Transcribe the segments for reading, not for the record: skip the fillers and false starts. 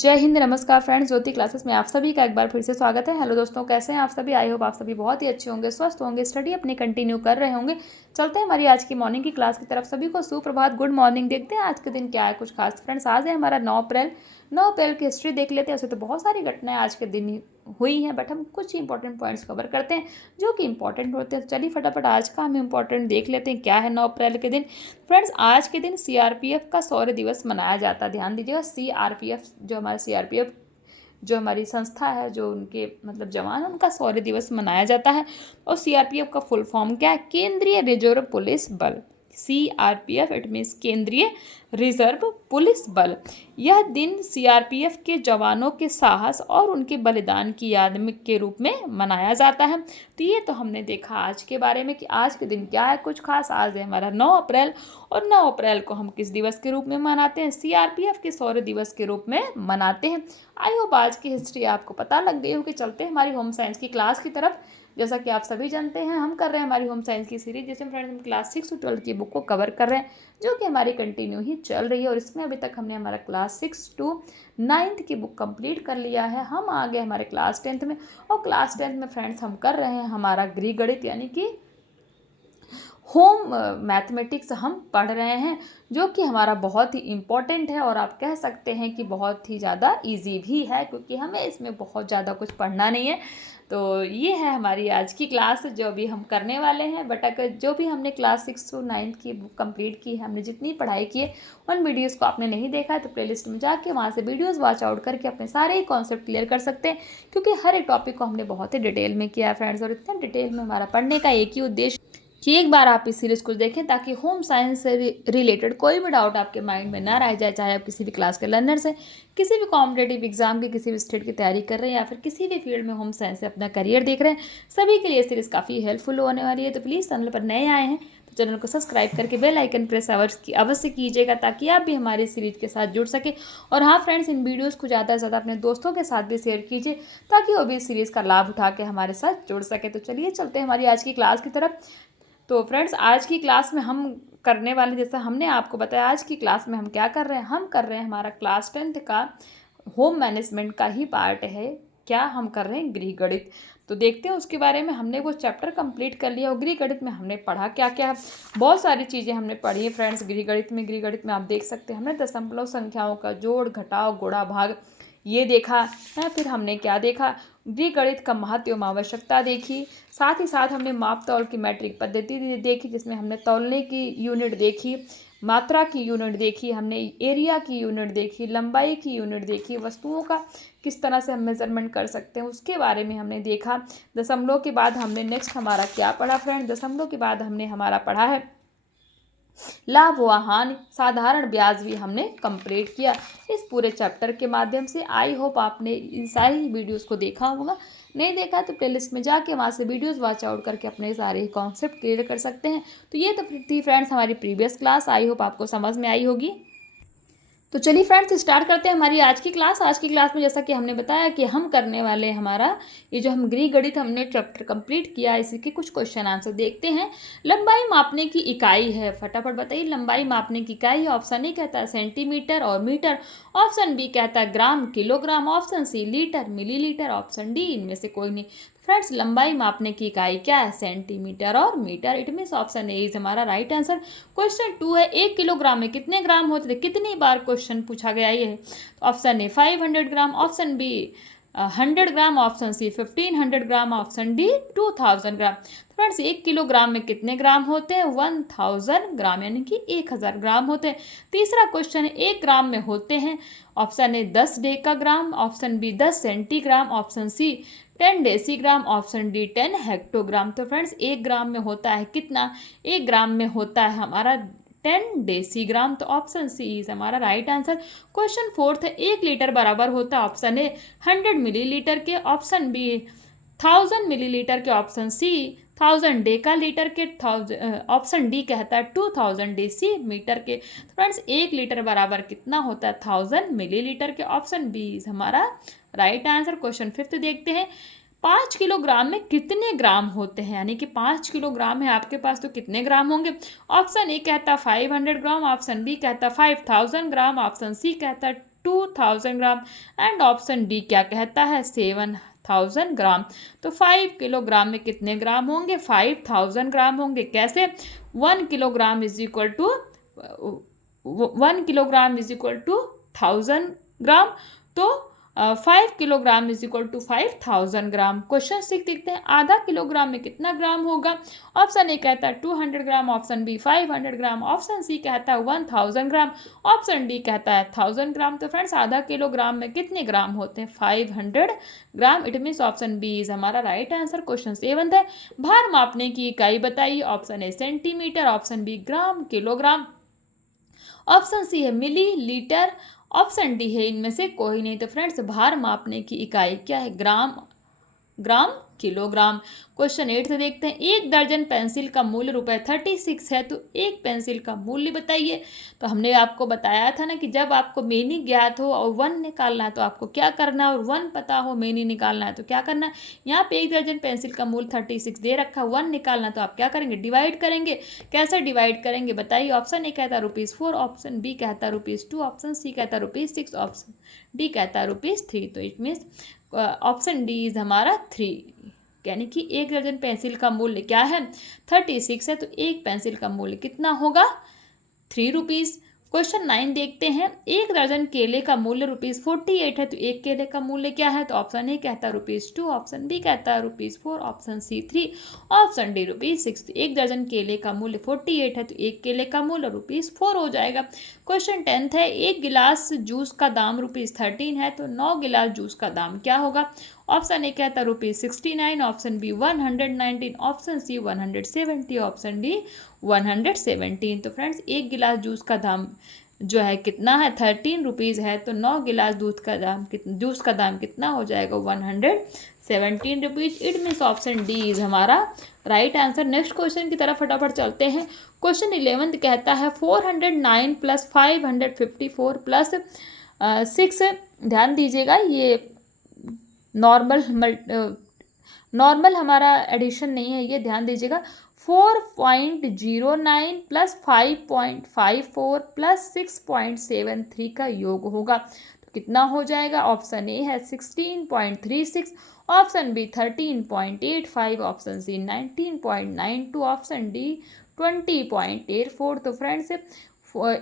जय हिंद, नमस्कार फ्रेंड्स। ज्योति क्लासेस में आप सभी का एक बार फिर से स्वागत है। हेलो दोस्तों, कैसे हैं आप सभी? आई होप आप सभी बहुत ही अच्छे होंगे, स्वस्थ होंगे, स्टडी अपनी कंटिन्यू कर रहे होंगे। चलते हैं हमारी आज की मॉर्निंग की क्लास की तरफ। सभी को सुप्रभात, गुड मॉर्निंग। देखते हैं आज के दिन क्या है कुछ खास। फ्रेंड्स, आज है हमारा 9 अप्रैल। 9 अप्रैल की हिस्ट्री देख लेते हैं। वैसे तो बहुत सारी घटनाएं आज के दिन हुई हैं, बट हम कुछ इंपॉर्टेंट पॉइंट्स कवर करते हैं जो कि इंपॉर्टेंट होते हैं। तो चलिए फटाफट आज का हम इंपॉर्टेंट देख लेते हैं क्या है 9 अप्रैल के दिन। फ्रेंड्स, आज के दिन सीआरपीएफ का शौर्य दिवस मनाया जाता है। ध्यान दीजिएगा, सीआरपीएफ जो हमारा सीआरपीएफ जो हमारी संस्था है, जो उनके मतलब जवान, उनका शौर्य दिवस मनाया जाता है। और सीआरपीएफ का फुल फॉर्म क्या है? केंद्रीय रिजर्व पुलिस बल। सीआरपीएफ इट मीन्स केंद्रीय रिजर्व पुलिस बल। यह दिन सीआरपीएफ के जवानों के साहस और उनके बलिदान की याद में के रूप में मनाया जाता है। तो ये तो हमने देखा आज के बारे में कि आज के दिन क्या है कुछ खास। आज है हमारा 9 अप्रैल, और 9 अप्रैल को हम किस दिवस के रूप में मनाते हैं? सीआरपीएफ के शौर्य दिवस के रूप में मनाते हैं। आई होप आज की हिस्ट्री आपको पता लग गई होगी। चलते हैं हमारी होम साइंस की क्लास की तरफ। जैसा कि आप सभी जानते हैं, हम कर रहे हैं हमारी होम साइंस की सीरीज, जिसमें फ्रेंड्स हम क्लास 6 से 12 की बुक को कवर कर रहे हैं, जो कि हमारी कंटिन्यू ही चल रही है। और इसमें अभी तक हमने हमारा क्लास 6 to 9 की बुक कंप्लीट कर लिया है। हम आ गए हमारे क्लास 10 में, और क्लास 10 में फ्रेंड्स हम कर रहे हैं हमारा गृह गणित, यानी कि होम मैथमेटिक्स हम पढ़ रहे हैं, जो कि हमारा बहुत ही इम्पॉर्टेंट है। और आप कह सकते हैं कि बहुत ही ज़्यादा इजी भी है, क्योंकि हमें इसमें बहुत ज़्यादा कुछ पढ़ना नहीं है। तो ये है हमारी आज की क्लास जो भी हम करने वाले हैं। बट अगर जो भी हमने क्लास 6 to 9 की बुक कंप्लीट की है, हमने जितनी पढ़ाई की है, उन वीडियोस को आपने नहीं देखा है तो प्लेलिस्ट में जाके वहाँ से वीडियोस वॉच आउट करके अपने सारे ही कॉन्सेप्ट क्लियर कर सकते हैं, क्योंकि हर एक टॉपिक को हमने बहुत ही डिटेल में किया है फ्रेंड्स। और इतना डिटेल में हमारा पढ़ने का एक ही उद्देश्य कि एक बार आप इस सीरीज़ को देखें, ताकि होम साइंस से रिलेटेड कोई भी डाउट आपके माइंड में ना रह जाए। चाहे आप किसी भी क्लास के लर्नर से, किसी भी कॉम्पिटेटिव एग्जाम की, किसी भी स्टेट की तैयारी कर रहे हैं, या फिर किसी भी फील्ड में होम साइंस से अपना करियर देख रहे हैं, सभी के लिए सीरीज़ काफ़ी हेल्पफुल होने वाली है। तो प्लीज़ चैनल पर नए आए हैं तो चैनल को सब्सक्राइब करके बेल आइकन प्रेस अवश्य कीजिएगा, ताकि आप भी हमारी सीरीज के साथ जुड़ सके। और हाँ फ्रेंड्स, इन वीडियोज़ को ज़्यादा से ज़्यादा अपने दोस्तों के साथ भी शेयर कीजिए, ताकि वो भी इस सीरीज़ का लाभ उठा के हमारे साथ जुड़ सके। तो चलिए चलते हैं हमारी आज की क्लास की तरफ। तो फ्रेंड्स, आज की क्लास में हम करने वाले, जैसा हमने आपको बताया, आज की क्लास में हम क्या कर रहे हैं? हम कर रहे हैं हमारा क्लास 10 का होम मैनेजमेंट का ही पार्ट है। क्या हम कर रहे हैं? गृह गणित। तो देखते हैं उसके बारे में। हमने वो चैप्टर कंप्लीट कर लिया, और गृह गणित में हमने पढ़ा क्या क्या। बहुत सारी चीज़ें हमने पढ़ी है फ्रेंड्स गृह गणित में आप देख सकते हैं, हमने दशमलव संख्याओं का जोड़, घटाव, गुणा, भाग ये देखा है। फिर हमने क्या देखा? गृह गणित का महत्व एवं आवश्यकता देखी। साथ ही साथ हमने माप तौल की मैट्रिक पद्धति देखी, जिसमें हमने तौलने की यूनिट देखी, मात्रा की यूनिट देखी, हमने एरिया की यूनिट देखी, लंबाई की यूनिट देखी, वस्तुओं का किस तरह से हम मेजरमेंट कर सकते हैं उसके बारे में हमने देखा। दशमलव के बाद हमने नेक्स्ट हमारा क्या पढ़ा फ्रेंड? दशमलव के बाद हमने हमारा पढ़ा है लाभ व हानि, साधारण ब्याज भी हमने कंप्लीट किया इस पूरे चैप्टर के माध्यम से। आई होप आपने इन सारी वीडियोस को देखा होगा। नहीं देखा तो प्लेलिस्ट में जाके वहाँ से वीडियोस वॉच आउट करके अपने सारे कॉन्सेप्ट क्लियर कर सकते हैं। तो ये तो थी फ्रेंड्स हमारी प्रीवियस क्लास। आई होप आपको समझ में आई होगी। तो चलिए फ्रेंड्स, स्टार्ट करते हैं हमारी आज की क्लास। आज की क्लास में जैसा कि हमने बताया कि हम करने वाले हमारा ये जो हम गृह गणित हमने चैप्टर कंप्लीट किया, इसी के कुछ क्वेश्चन आंसर देखते हैं। लंबाई मापने की इकाई है, फटाफट बताइए। लंबाई मापने की इकाई, ऑप्शन ए कहता है सेंटीमीटर और मीटर, ऑप्शन बी कहता है gram, kilogram, option C litre, millilitre, option D इनमें से कोई नहीं। फ्रेंड्स, लंबाई मापने की इकाई क्या है? सेंटीमीटर और metre. It means option A is हमारा राइट आंसर। क्वेश्चन 2 है, 1 किलोग्राम में कितने ग्राम होते थे? कितनी बार क्वेश्चन पूछा गया ये है? Option A 500 gram, option B 100 gram, option C 1500 gram, option D 2000 gram. Friends, 1 kilogram में कितने ग्राम होते हैं? 1000 ग्राम, यानी कि 1000 ग्राम होते हैं। तीसरा क्वेश्चन है, 1 ग्राम में होते हैं? Option A 10 decagram, option B 10 centigram, option C 10 decigram, option D 10 hectogram. तो फ्रेंड्स, 1 ग्राम में होता है कितना? 1 ग्राम में होता है हमारा 10 डेसीग्राम। तो ऑप्शन सी इज हमारा राइट आंसर। क्वेश्चन 4 है, 1 लीटर बराबर होता है? ऑप्शन ए 100 मिलीलीटर के, ऑप्शन बी 1000 मिलीलीटर के, ऑप्शन सी 1000 डेका लीटर के, ऑप्शन डी कहता है 2000 डेसी मीटर के। तो फ्रेंड्स, 1 लीटर बराबर कितना होता है? 1000 मिलीलीटर के, ऑप्शन बी इज हमारा राइट आंसर। क्वेश्चन 5 देखते हैं, 5 किलोग्राम में कितने ग्राम होते हैं? यानी कि 5 किलोग्राम है आपके पास, तो कितने ग्राम होंगे? ऑप्शन ए कहता है 500 ग्राम, ऑप्शन बी कहता है 5000 ग्राम, ऑप्शन सी कहता है 2000 ग्राम। एंड ऑप्शन डी क्या कहता है 7000 ग्राम। तो 5 किलोग्राम में कितने ग्राम होंगे 5000 ग्राम होंगे। कैसे 1 kilogram is equal to 1 kilogram is equal to 1000 gram. तो 5 kilogram is equal to 5000 gram. Question 6 देखते हैं आधा किलोग्राम में कितना ग्राम होगा। ऑप्शन ए कहता है 200 ग्राम, ऑप्शन बी 500 ग्राम, ऑप्शन सी कहता है 1000 ग्राम, ऑप्शन डी कहता है 1000 ग्राम। तो फ्रेंड्स आधा किलोग्राम में कितने ग्राम होते हैं 500 gram. It means option B is हमारा राइट आंसर। क्वेश्चन 7 है भार मापने की इकाई बताइए। Option A centimetre, option B gram, kilogram, option C है मिली, लीटर, ऑप्शन डी है इनमें से कोई नहीं। तो फ्रेंड्स भार मापने की इकाई क्या है ग्राम, ग्राम, किलोग्राम। क्वेश्चन 8 से देखते हैं 1 दर्जन पेंसिल का मूल्य ₹36 है, तो एक पेंसिल का मूल्य बताइए। तो हमने आपको बताया था ना कि जब आपको मेनी ज्ञात हो और 1 निकालना है तो आपको क्या करना है, और 1 पता हो मेनी निकालना है तो क्या करना है। यहाँ पे 1 दर्जन पेंसिल का मूल्य 36 दे रखा है, 1 निकालना है तो आप क्या करेंगे डिवाइड करेंगे। कैसे डिवाइड करेंगे बताइए। ऑप्शन ए कहता है ₹4, ऑप्शन बी कहता है ₹2, ऑप्शन सी कहता है ₹6, ऑप्शन डी कहता है ₹3। तो it means option D is हमारा 3, यानी कि 1 दर्जन पेंसिल का मूल्य क्या है 36 है, तो एक पेंसिल का मूल्य कितना होगा ₹3। क्वेश्चन 9 देखते हैं 1 दर्जन केले का मूल्य ₹48 है, तो एक केले का मूल्य क्या है। तो ऑप्शन ए कहता है ₹2, ऑप्शन बी कहता है ₹4, ऑप्शन सी 3, ऑप्शन डी ₹6। 1 दर्जन केले का मूल्य 48 है, तो एक केले का मूल्य ₹4 हो जाएगा। क्वेश्चन 10 है 1 गिलास जूस का दाम ₹13 है, तो 9 गिलास जूस का दाम क्या होगा। ऑप्शन ए कहता है ₹69, option B 119, option C 170, option D 117। तो फ्रेंड्स 1 गिलास जूस का दाम जो है कितना है 13 रुपीज़ है, तो 9 गिलास जूस का दाम कितना हो जाएगा 117 rupees. It means option D is हमारा राइट आंसर। नेक्स्ट क्वेश्चन की तरफ फटाफट चलते हैं। क्वेश्चन 11 कहता है 409 + 554 + 6। ध्यान दीजिएगा ये नॉर्मल हमारा एडिशन नहीं है, ये ध्यान दीजिएगा। 4.09 + 5.54 + 6.73 का योग होगा, तो कितना हो जाएगा। ऑप्शन ए है 16.36, option B 13.85, option C 19.92, option D 20.84। तो फ्रेंड्स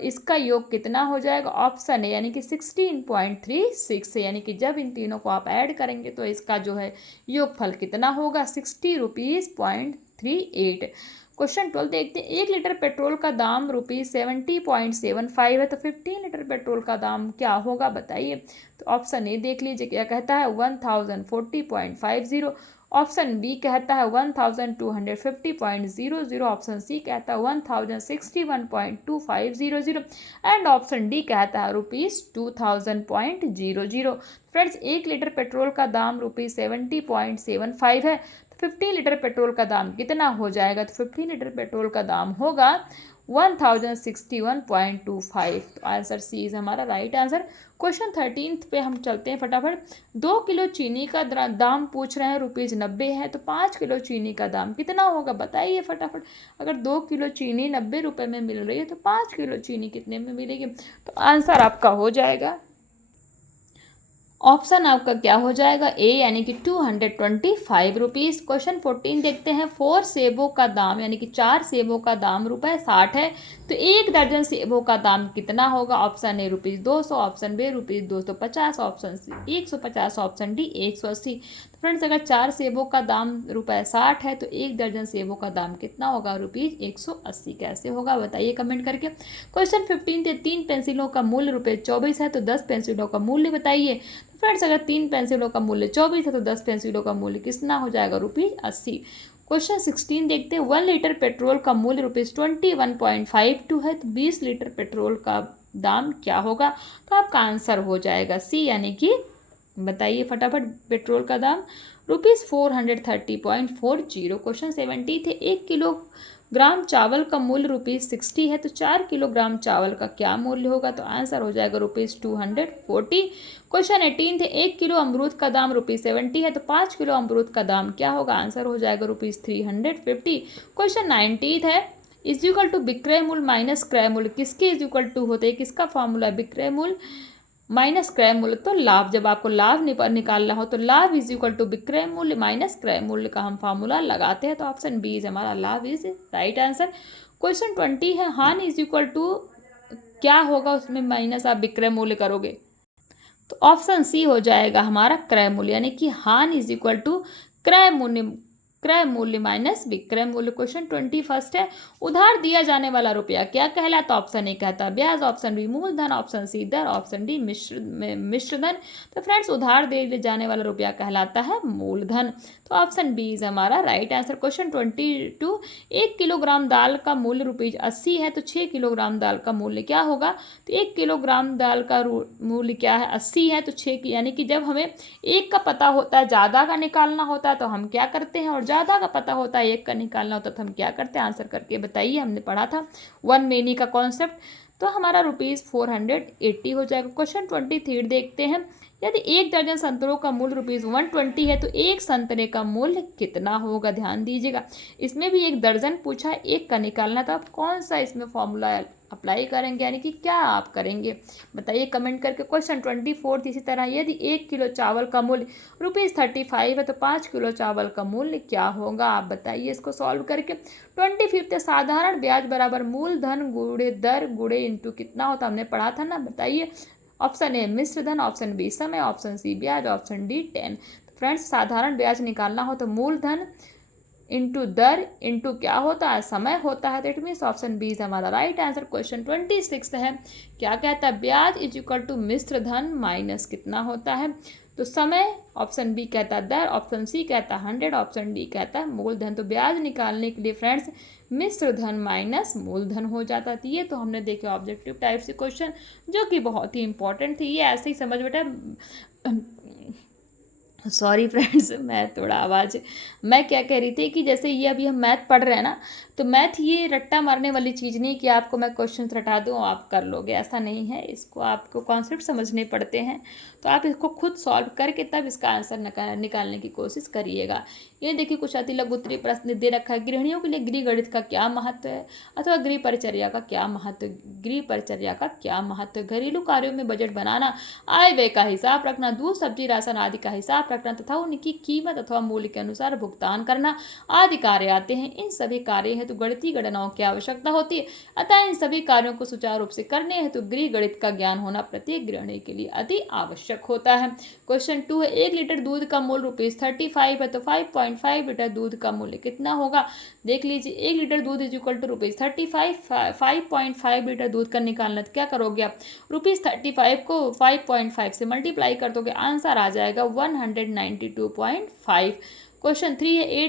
इसका योग कितना हो जाएगा ऑप्शन है यानी कि 16.36 है, यानी कि जब इन तीनों को आप ऐड करेंगे तो इसका जो है योगफल कितना होगा 60 रुपीज़ 0.38। क्वेश्चन 12 देखते हैं 1 लीटर पेट्रोल का दाम ₹70.75 है, तो 15 लीटर पेट्रोल का दाम क्या होगा बताइए। तो ऑप्शन ए देख लीजिए क्या कहता है 1040.50, ऑप्शन बी कहता है 1250.00, ऑप्शन सी कहता है 1061.2500 एंड ऑप्शन डी कहता है ₹2000.00। फ्रेंड्स 1 लीटर पेट्रोल का दाम ₹70.75 है, तो 15 लीटर पेट्रोल का दाम कितना हो जाएगा। तो 15 लीटर पेट्रोल का दाम होगा 1061.25। तो आंसर सी इज हमारा राइट आंसर। क्वेश्चन 13 पे हम चलते हैं फटाफट। 2 किलो चीनी का दाम पूछ रहे हैं ₹90 है, तो 5 किलो चीनी का दाम कितना होगा बताइए फटाफट। अगर 2 किलो चीनी 90 रुपये में मिल रही है तो 5 किलो चीनी कितने में मिलेगी। तो आंसर आपका हो जाएगा ऑप्शन आपका क्या हो जाएगा ए यानी कि 225 रुपीज़। क्वेश्चन 14 देखते हैं 4 सेबों का दाम यानी कि 4 सेबों का दाम ₹60 है, तो 1 दर्जन सेबों का दाम कितना होगा। Option A ₹200, option B ₹250, option C 150, option D 180। तो फ्रेंड्स अगर 4 सेबों का दाम ₹60 है तो 1 दर्जन सेबों का दाम कितना होगा ₹180। कैसे होगा बताइए कमेंट करके। क्वेश्चन 15 थे 3 पेंसिलों का मूल्य ₹24 है, तो 10 पेंसिलों का मूल्य बताइए। फ्रेंड्स अगर 3 पेंसिलों का मूल्य 24 है तो 10 पेंसिलों का मूल्य कितना हो जाएगा ₹80। क्वेश्चन 16 देखते हैं 1 लीटर पेट्रोल का मूल्य ₹21.52 है, तो 20 लीटर पेट्रोल का दाम क्या होगा। तो आपका आंसर हो जाएगा सी यानी कि बताइए फटाफट पेट्रोल का दाम ₹430.40। क्वेश्चन 70 थे 1 किलोग्राम चावल का मूल्य ₹60 है, तो 4 किलोग्राम चावल का क्या मूल्य होगा। तो आंसर हो जाएगा ₹240। क्वेश्चन 18 थे 1 किलो अमरूद का दाम ₹70 है, तो 5 किलो अमरूद का दाम क्या होगा। आंसर हो जाएगा ₹350। क्वेश्चन 19 है इज इक्वल टू विक्रय मूल्य माइनस क्रय मूल्य किसके इज इक्वल टू होते हैं, किसका फॉर्मूला है विक्रय मूल्य माइनस क्रय मूल्य तो लाभ, जब आपको लाभ निकालना हो तो लाभ इज इक्वल टू विक्रय मूल्य माइनस क्रय मूल्य का हम फार्मूला लगाते हैं। तो ऑप्शन बी इज हमारा लाभ इज राइट आंसर। क्वेश्चन 20 है, हानि इज इक्वल टू क्या होगा, उसमें माइनस आप विक्रय मूल्य करोगे तो ऑप्शन सी हो जाएगा हमारा क्रय मूल्य, यानी कि हानि इज इक्वल टू क्रय मूल्य माइनस विक्रय मूल्य। क्वेश्चन 21 है, उधार दिया जाने वाला रुपया क्या कहलाता? ऑप्शन ए कहता है ब्याज, ऑप्शन बी मूलधन, ऑप्शन सी दर, ऑप्शन डी मिश्रधन। तो फ्रेंड्स उधार दे जाने वाला रुपया कहलाता है मूलधन। तो ऑप्शन बी इज हमारा राइट आंसर। क्वेश्चन 22, 1 किलोग्राम दाल का मूल्य ₹80 है, तो 6 किलोग्राम दाल का मूल्य क्या होगा? तो 1 किलोग्राम दाल का मूल्य क्या है? 80 है, तो 6 की, यानी कि जब हमें एक का पता होता है, ज़्यादा का निकालना होता है तो हम क्या करते हैं, और ज़्यादा का पता होता है एक का निकालना होता है तो हम क्या करते हैं? आंसर करके बताइए, हमने पढ़ा था वन मेनी का कॉन्सेप्ट। तो हमारा ₹480 हो जाएगा। क्वेश्चन 23 देखते हैं, यदि 1 दर्जन संतरों का मूल्य ₹120 है तो एक संतरे का मूल्य कितना होगा? ध्यान दीजिएगा, इसमें भी 1 दर्जन पूछा है, एक का निकालना, तो आप कौन सा इसमें फॉर्मूला अप्लाई करेंगे, यानी कि क्या आप करेंगे बताइए कमेंट करके। क्वेश्चन 24 इसी तरह, यदि 1 किलो चावल का मूल्य ₹35 है तो 5 किलो चावल का मूल्य क्या होगा? आप बताइए इसको सॉल्व करके। 25 साधारण ब्याज बराबर मूलधन गुणे दर गुणे इंटू कितना होता, हमने पढ़ा था ना, बताइए। ऑप्शन ए मिश्रधन, ऑप्शन बी समय, ऑप्शन सी ब्याज, ऑप्शन डी 10। फ्रेंड्स साधारण ब्याज निकालना हो तो मूलधन इंटू दर इंटू क्या होता है? समय होता है। That means option B is हमारा राइट आंसर। क्वेश्चन 26 है, क्या कहता है? ब्याज इज इक्वल टू मिश्र धन माइनस कितना होता है? तो समय, ऑप्शन बी कहता है दर, ऑप्शन सी कहता है 100, ऑप्शन डी कहता है मूलधन। तो ब्याज निकालने के लिए फ्रेंड्स मिश्र धन माइनस मूलधन हो जाता है। ये तो हमने देखे ऑब्जेक्टिव टाइप से क्वेश्चन, जो कि बहुत ही इंपॉर्टेंट थे। ये ऐसे ही समझ बेटा, सॉरी फ्रेंड्स, मैं थोड़ा आवाज़, मैं क्या कह रही थी कि जैसे ये अभी हम मैथ पढ़ रहे हैं ना, तो मैथ ये रट्टा मारने वाली चीज़ नहीं कि आपको मैं क्वेश्चन रटा दूँ आप कर लोगे, ऐसा नहीं है। इसको आपको कॉन्सेप्ट समझने पड़ते हैं, तो आप इसको खुद सॉल्व करके तब इसका आंसर निकालने की कोशिश करिएगा। ये देखिए कुछ अति लघु उत्तरीय प्रश्न दे रखा है, गृहिणियों के लिए गृह गणित का क्या महत्व है, अथवा गृह परिचर्या का क्या महत्व है, गृह परिचर्या का क्या महत्व है, घरेलू कार्यों में बजट बनाना, आय व्यय का हिसाब रखना, दूध सब्जी राशन आदि का हिसाब रखना तथा उनकी कीमत अथवा मूल्य के अनुसार भुगतान करना आदि कार्य आते हैं। इन सभी कार्य हेतु गणितीय गणनाओं की आवश्यकता होती है, अतः इन सभी कार्यों को सुचारू रूप से करने हेतु गृह गणित का ज्ञान होना प्रत्येक गृहिणी के लिए अति आवश्यक होता है। क्वेश्चन 2 है, 1 लीटर दूध का मूल्य ₹35 है तो 5.5 लीटर दूध का मूल्य कितना होगा? देख लीजिए, 1 लीटर दूध इज इक्वल टू ₹35, 5.5 लीटर दूध का निकालना, तो क्या करोगे आप? ₹35 को 5.5 से मल्टीप्लाई कर दोगे, आंसर आ जाएगा 192.5। क्वेश्चन 3 है,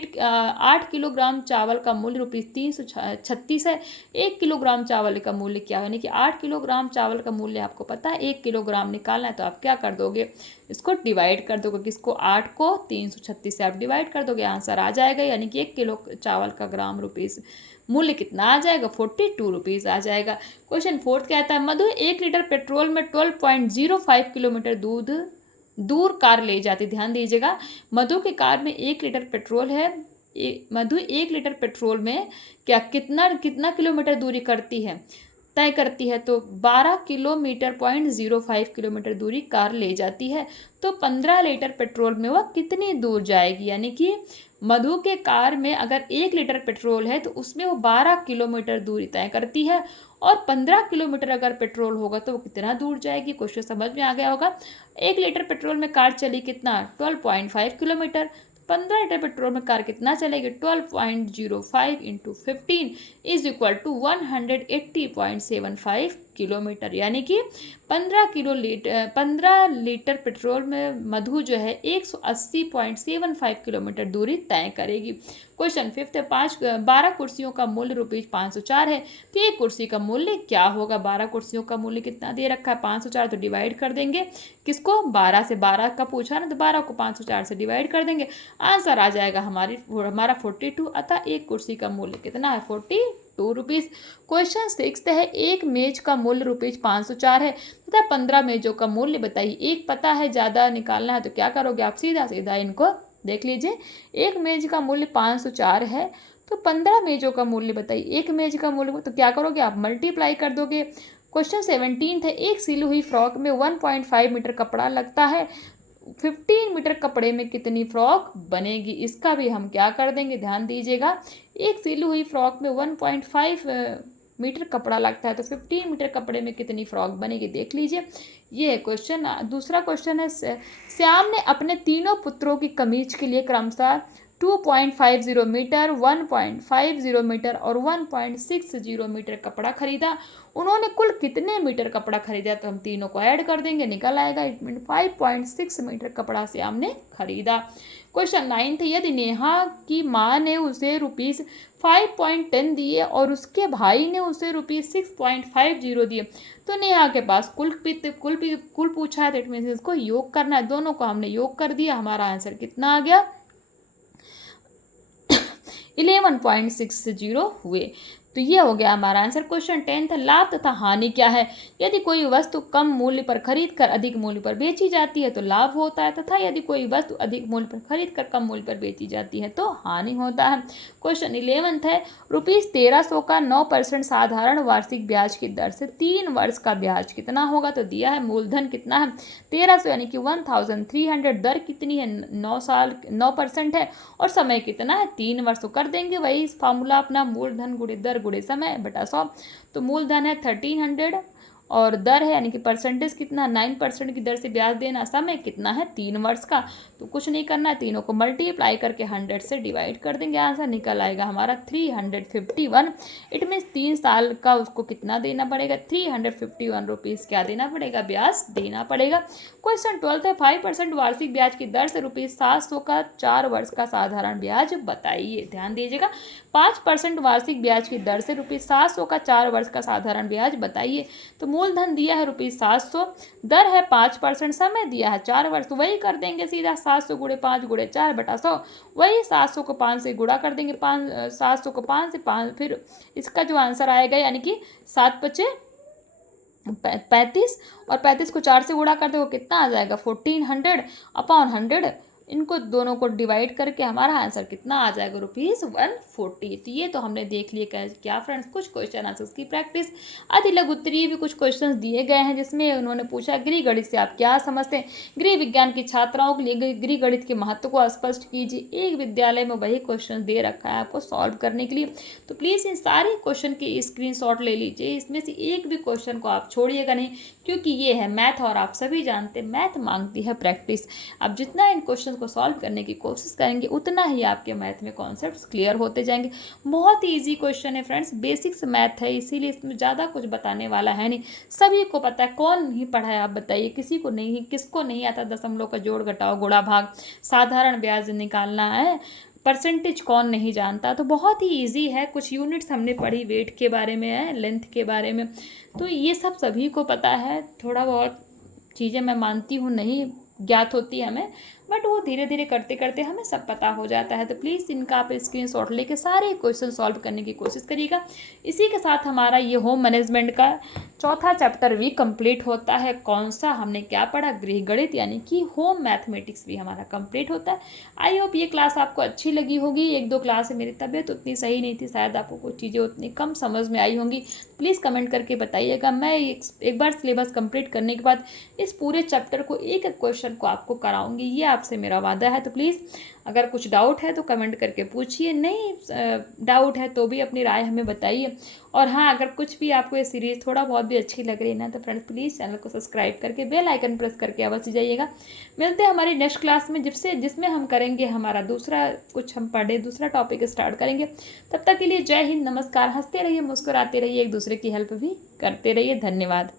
8 किलोग्राम चावल का मूल्य ₹336 है। 1 किलोग्राम चावल का मूल्य क्या है, यानी कि 8 किलोग्राम चावल का मूल्य आपको पता है, 1 किलोग्राम निकालना है, तो आप क्या कर दोगे? इसको डिवाइड कर दोगे, किसको? 8 को 336 से आप डिवाइड कर दोगे, आंसर आ जाएगा, यानी कि 1 किलो चावल का ग्राम रुपीज़ मूल्य कितना आ जाएगा? 42 रुपीज़ आ जाएगा। क्वेश्चन 4 कहता है, मधु 1 लीटर पेट्रोल में 12.05 किलोमीटर दूर कार ले जाती। ध्यान दीजिएगा, मधु के कार में 1 लीटर पेट्रोल है, मधु 1 लीटर पेट्रोल में क्या कितना किलोमीटर दूरी तय करती है? तो 12 किलोमीटर 0.05 किलोमीटर दूरी कार ले जाती है, तो 15 लीटर पेट्रोल में वह कितनी दूर जाएगी? यानी कि मधु के कार में अगर 1 लीटर पेट्रोल है तो उसमें वो 12 किलोमीटर दूरी तय करती है, और 15 किलोमीटर अगर पेट्रोल होगा तो वो कितना दूर जाएगी? क्वेश्चन समझ में आ गया होगा। 1 लीटर पेट्रोल में कार चली कितना? 12.5 किलोमीटर। 15 लीटर पेट्रोल में कार कितना चलेगी? 12.05 into 15 is equal to 180.75 kilometre, यानी कि 15 लीटर पेट्रोल में मधु जो है 180.75 किलोमीटर दूरी तय करेगी। क्वेश्चन 5 12 कुर्सियों का मूल्य ₹504 है, तो एक कुर्सी का मूल्य क्या होगा? 12 कुर्सियों का मूल्य कितना दे रखा है? 504, तो डिवाइड कर देंगे, किसको? 12 से, 12 का पूछा ना, तो 12 को 504 से डिवाइड कर देंगे, आंसर आ जाएगा हमारा 42। अतः एक कुर्सी का मूल्य कितना है? 42 रुपीज़। क्वेश्चन 6 है, एक मेज का मूल्य ₹504 है तथा 15 मेजों का मूल्य बताइए। एक पता है, ज़्यादा निकालना है, तो क्या करोगे आप? सीधा सीधा इनको देख लीजिए, एक मेज का मूल्य 504 है तो 15 मेजों का मूल्य बताइए। एक मेज का मूल्य तो क्या करोगे आप? मल्टीप्लाई कर दोगे, क्वेश्चन 17 है, एक सिली हुई फ्रॉक में 1.5 मीटर कपड़ा लगता है, 15 मीटर कपड़े में कितनी फ्रॉक बनेगी। इसका भी हम क्या कर देंगे, ध्यान दीजिएगा। एक सिली हुई फ्रॉक में 1.5 मीटर कपड़ा लगता है, तो 15 मीटर कपड़े में कितनी फ्रॉक बनेगी, देख लीजिए। ये क्वेश्चन। दूसरा क्वेश्चन है, श्याम ने अपने तीनों पुत्रों की कमीज के लिए क्रमशः 2.50 मीटर, 1.50 मीटर और 1.60 मीटर कपड़ा खरीदा। उन्होंने कुल कितने मीटर कपड़ा खरीदा, तो हम तीनों को ऐड कर देंगे, निकल आएगा 5.6 मीटर कपड़ा श्याम ने खरीदा। क्वेश्चन 9 है, यदि नेहा की माँ ने उसे ₹5.10 दिए और उसके भाई ने उसे ₹6.50 दिए, तो नेहा के पास कुल पूछा है, दैट मीन्स इसको योग करना है। दोनों को हमने योग कर दिया, हमारा आंसर कितना आ गया, 11.60 हुए। तो ये हो गया हमारा आंसर। क्वेश्चन 10 था, लाभ तथा हानि क्या है। यदि कोई वस्तु कम मूल्य पर खरीद कर अधिक मूल्य पर बेची जाती है तो लाभ होता है, तथा यदि कोई वस्तु अधिक मूल्य पर खरीद कर कम मूल्य पर बेची जाती है तो हानि होता है। क्वेश्चन 11 है, ₹1300 का 9% साधारण वार्षिक ब्याज की दर से 3 वर्ष का ब्याज कितना होगा। तो दिया है, मूलधन कितना है 1300 यानी कि 1300, दर कितनी है 9% है, और समय कितना है 3 वर्ष। तो कर देंगे वही फार्मूला अपना, मूलधन गुणे दर गुणे समय बटा 100। तो मूलधन है 1300 और दर है यानी कि परसेंटेज कितना 9% की दर से ब्याज देना, समय कितना है 3 वर्ष का। तो कुछ नहीं करना, तीनों को मल्टीप्लाई करके 100 से डिवाइड कर देंगे, आंसर निकल आएगा हमारा 351। इट मीन्स 3 साल का उसको कितना देना पड़ेगा, 351 रुपीज़ क्या देना पड़ेगा, ब्याज देना पड़ेगा। क्वेश्चन 12 है, 5% वार्षिक ब्याज की दर से ₹700 का 4 वर्ष का साधारण ब्याज बताइए। ध्यान दीजिएगा, 5% वार्षिक ब्याज की दर से ₹700 का 4 वर्ष का साधारण ब्याज बताइए। तो मूलधन दिया है ₹700, दर है 5%, समय दिया है 4 वर्ष। वही कर देंगे सीधा, 700 गुणे 5 गुणे 4 बटा 100। वही 700 को 5 से गुणा कर देंगे, 700 को 5 से 5, फिर इसका जो आंसर आएगा यानी कि 7×5 = 35, और 35 को 4 से गुणा कर दो, कितना आ जाएगा 1400 अपॉन 100। इनको दोनों को डिवाइड करके हमारा आंसर कितना आ जाएगा, ₹140। तो ये तो हमने देख लिया क्या फ्रेंड्स, कुछ क्वेश्चन आंसर्स की प्रैक्टिस। अति लघु उत्तरीय भी कुछ क्वेश्चंस दिए गए हैं, जिसमें उन्होंने पूछा गृह गणित से आप क्या समझते हैं। गृह विज्ञान की छात्राओं के लिए गृह गणित के महत्व को स्पष्ट कीजिए। एक विद्यालय में वही क्वेश्चन दे रखा है आपको सॉल्व करने के लिए, तो प्लीज़ इन सारे क्वेश्चन की स्क्रीनशॉट ले लीजिए। इसमें से एक भी क्वेश्चन को आप छोड़िएगा नहीं, क्योंकि ये है मैथ और आप सभी जानते हैं मैथ मांगती है प्रैक्टिस। आप जितना इन क्वेश्चन को सॉल्व करने की कोशिश करेंगे उतना ही आपके मैथ में कॉन्सेप्ट्स क्लियर होते जाएंगे। बहुत ही इजी क्वेश्चन है फ्रेंड्स, बेसिक्स मैथ है, इसीलिए इसमें ज़्यादा कुछ बताने वाला है नहीं, सभी को पता है। कौन नहीं पढ़ा है आप बताइए, किसी को नहीं, किसको नहीं आता दशमलव का जोड़ घटाव गुणा भाग, साधारण ब्याज निकालना है, परसेंटेज कौन नहीं जानता। तो बहुत ही इजी है। कुछ यूनिट्स हमने पढ़ी, वेट के बारे में है, लेंथ के बारे में, तो ये सब सभी को पता है। थोड़ा बहुत चीज़ें मैं मानती हूँ नहीं ज्ञात होती है हमें, बट वो धीरे धीरे करते करते हमें सब पता हो जाता है। तो प्लीज़ इनका आप स्क्रीनशॉट लेके सारे क्वेश्चन सॉल्व करने की कोशिश करिएगा। इसी के साथ हमारा ये होम मैनेजमेंट का चौथा चैप्टर भी कंप्लीट होता है। कौन सा हमने क्या पढ़ा, गृह गणित यानी कि होम मैथमेटिक्स भी हमारा कंप्लीट होता है। आई होप ये क्लास आपको अच्छी लगी होगी। 1-2 क्लास से मेरी तबीयत उतनी सही नहीं थी, शायद आपको कुछ चीज़ें उतनी कम समझ में आई होंगी। प्लीज़ कमेंट करके बताइएगा। मैं एक बार सिलेबस कंप्लीट करने के बाद इस पूरे चैप्टर को एक एक क्वेश्चन को आपको कराऊंगी, ये आपसे मेरा वादा है। तो प्लीज़ अगर कुछ डाउट है तो कमेंट करके पूछिए, नहीं डाउट है तो भी अपनी राय हमें बताइए। और हाँ, अगर कुछ भी आपको ये सीरीज़ थोड़ा बहुत भी अच्छी लग रही है ना, तो फ्रेंड्स प्लीज़ चैनल को सब्सक्राइब करके बेल आइकन प्रेस करके अवश्य जाइएगा। मिलते हैं हमारी नेक्स्ट क्लास में, जिसमें हम करेंगे हमारा दूसरा टॉपिक स्टार्ट करेंगे। तब तक के लिए जय हिंद, नमस्कार। हंसते रहिए, मुस्कुराते रहिए, एक दूसरे की हेल्प भी करते रहिए। धन्यवाद।